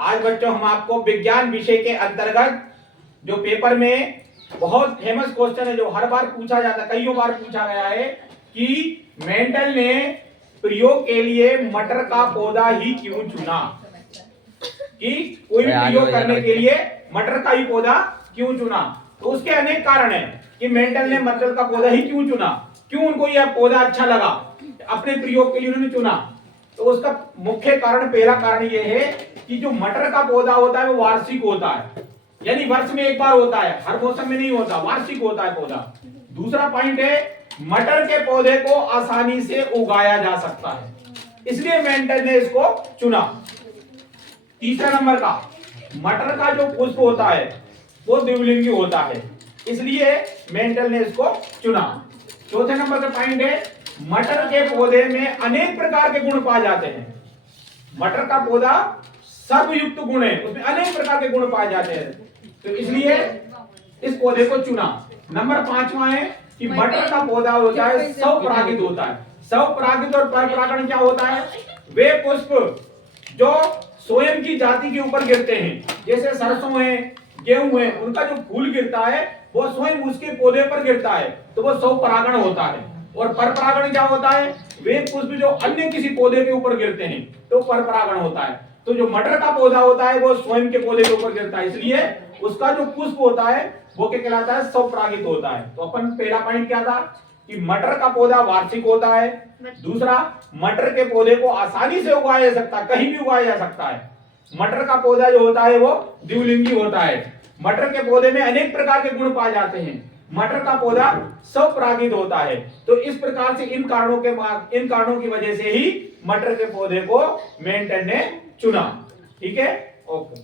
आज बच्चों हम आपको विज्ञान विषय के अंतर्गत जो पेपर में बहुत फेमस क्वेश्चन है, जो हर बार पूछा जाता है, कईयों बार पूछा गया है कि मेंडल ने प्रयोग के लिए मटर का पौधा ही क्यों चुना, कि कोई भी प्रयोग करने के लिए मटर का ही पौधा क्यों चुना। तो उसके अनेक कारण है कि मेंडल ने मटर का पौधा ही क्यों चुना, क्यों उनको यह पौधा अच्छा लगा, अपने प्रयोग के लिए उन्होंने चुना। तो उसका मुख्य कारण, पहला कारण यह है कि जो मटर का पौधा होता है वो वार्षिक होता है, यानी वर्ष में एक बार होता है, हर मौसम में नहीं होता, वार्षिक होता है पौधा। दूसरा पॉइंट है, मटर के पौधे को आसानी से उगाया जा सकता है, इसलिए मेंडल ने इसको चुना। तीसरा नंबर का, मटर का जो पुष्प होता है वो द्विलिंगी होता है, इसलिए मेंडल ने इसको चुना। चौथे नंबर का पॉइंट है, मटर के पौधे में अनेक प्रकार के गुण पाए जाते हैं। मटर का पौधा सर्वयुक्त गुण है, उसमें अनेक प्रकार के गुण पाए जाते हैं, तो इसलिए इस पौधे को चुना। नंबर 5वां है कि मटर का पौधा होता है स्वपरागित होता है। स्वपरागित और परपरागण क्या होता है? वे पुष्प जो स्वयं की जाति के ऊपर गिरते हैं, जैसे सरसों है, गेहूं है, उनका जो फूल गिरता है वो स्वयं उसके पौधे पर गिरता है, तो वो स्वपरागण होता है। और परपरागण क्या होता है? वे पुष्प जो अन्य किसी पौधे के ऊपर गिरते हैं, तो परपरागण होता है। तो जो मटर का पौधा होता है वो स्वयं के पौधे के ऊपर गिरता है, इसलिए उसका जो पुष्प होता है वो क्या कहलाता है? स्वपरागित होता है। तो अपन पहला पॉइंट क्या था कि मटर का पौधा वार्षिक होता है। दूसरा, मटर के पौधे को आसानी से उगाया जा सकता है, कहीं भी उगाया जा सकता है। मटर का पौधा जो होता है वो द्विलिंगी होता है। मटर के पौधे में अनेक प्रकार के गुण पाए जाते हैं। मटर का पौधा स्वपरागित होता है। तो इस प्रकार से इन कारणों की वजह से ही मटर के पौधे को मेंटन ने चुना। ठीक है, ओके।